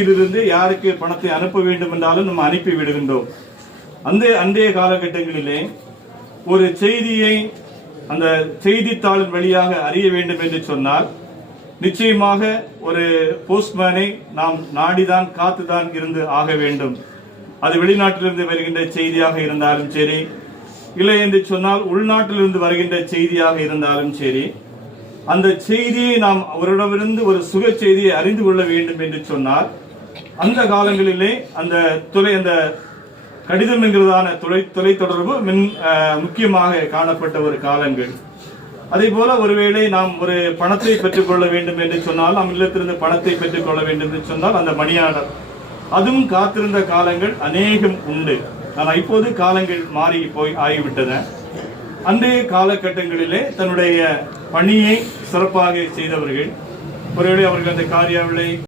இருந்து யாருக்கு பணத்தை அனுப்ப வேண்டும் என்றாலும் நம்ம அனுப்பி விடுகின்றோம். அன்றைய காலகட்டங்களிலே ஒரு செய்தியை அந்த செய்தித்தாளின் வழியாக அறிய வேண்டும் என்று சொன்னால் நிச்சயமாக ஒரு போஸ்ட்மேனை நாம் நாடிதான் காத்துதான் இருந்து ஆக வேண்டும். அது வெளிநாட்டிலிருந்து வருகின்ற செய்தியாக இருந்தாலும் சரி, இல்லை என்று சொன்னால் உள்நாட்டிலிருந்து வருகின்ற செய்தியாக இருந்தாலும் சரி, அந்த செய்தியை நாம் அவரிடமிருந்து ஒரு சுக செய்தியை அறிந்து கொள்ள வேண்டும் என்று சொன்னால் அந்த காலங்களிலே அந்த கடிதம் என்கிறதான தொலைத்தொடர்பு முக்கியமாக காணப்பட்ட ஒரு காலங்கள். அதே போல ஒருவேளை நாம் ஒரு பணத்தை பெற்றுக்கொள்ள வேண்டும் என்று சொன்னால், நம் இல்லத்திலிருந்து பணத்தை பெற்றுக்கொள்ள வேண்டும் என்று சொன்னால் அந்த மணியாளர், அதுவும் காத்திருந்த காலங்கள் அநேகம் உண்டு. ஆனால் இப்போது காலங்கள் மாறி போய் ஆகிவிட்டன. அன்றைய காலகட்டங்களிலே தன்னுடைய பணியை சிறப்பாக செய்தவர்கள், ஒருவேளை அவர்கள் அந்த காரியாவிலை